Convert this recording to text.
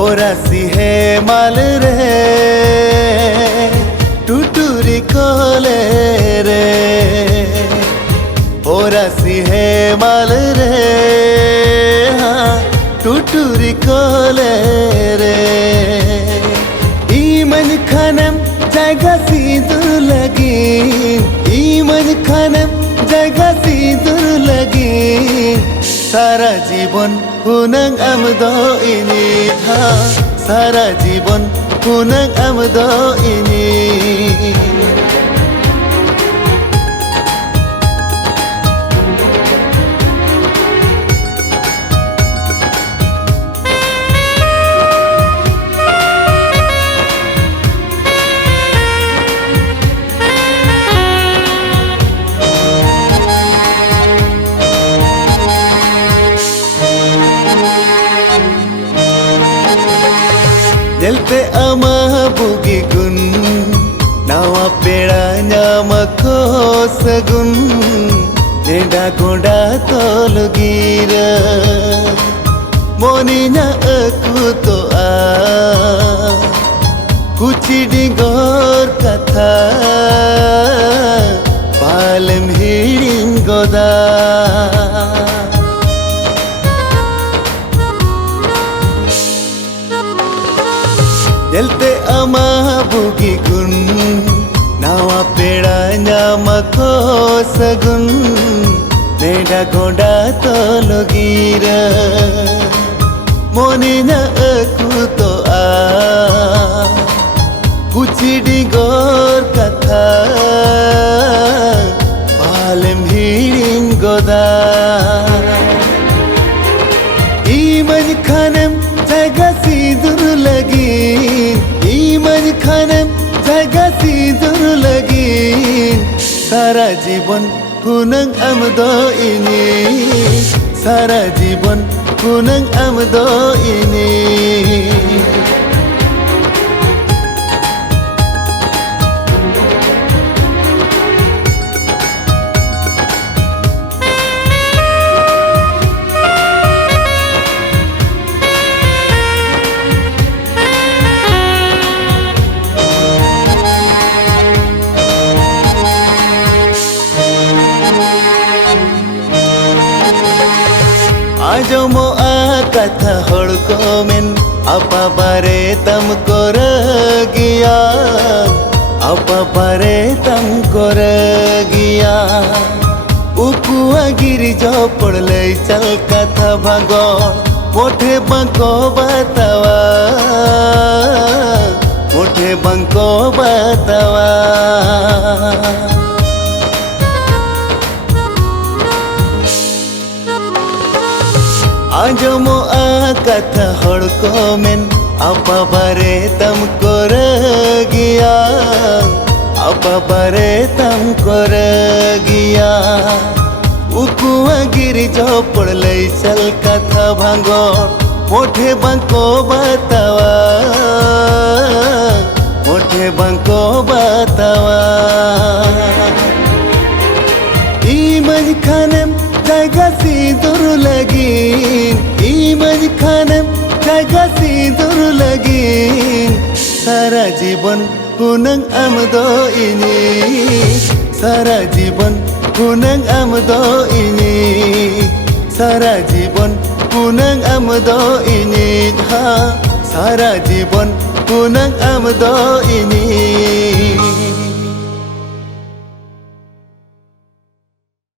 ओरासी है माल रे टुटुरी कोले रे ओरासी है माल रे हाँ टुटुरी कोले रे ईमन खानम जगह सिंदूर लगी ईमन खानम जगह सिंदूर लगी सारा जीवन पुनंग amdo ini ha सारा जीवन पुनंग amdo ini Jelte ama bugi gun nawa pedanya mako sagun neda goda tolugira moninya aku to a kuchidi gor katha palem hidin goda Jelte ama bugi gun nawa pedanya mako sagun neda goda tolugira moninya aku to a kuchidi gor katha palem hidin goda iman khanem jaga sidur lagi ईमन खानम जगह सिंदूर लगी सारा जीवन पुनंग amdo ini सारा जीवन पुनंग amdo ini आजो मो आ कथा हड़को में अपा बारे तम कर गया अपा बारे तम कर गया उकुआ गिरी जो पड़ ले चल कथा भागो मोठे बंको बतावा मोठे बंको बतावा आजो मो आ कथा हड़को में अपा बारे तम कर गया अपा बारे तम कर गया उकुआ गिरी जो पड़ ले चल कथा भांगो मोठे बंको बतावा मोठे बंको बतावा ईमन खानम जगह सिंदूर लगी ईमन खानम जगह सिंदूर लगी सारा जीवन पुनंग amdo ini सारा जीवन पुनंग amdo ini सारा जीवन पुनंग amdo ini ha सारा जीवन पुनंग amdo ini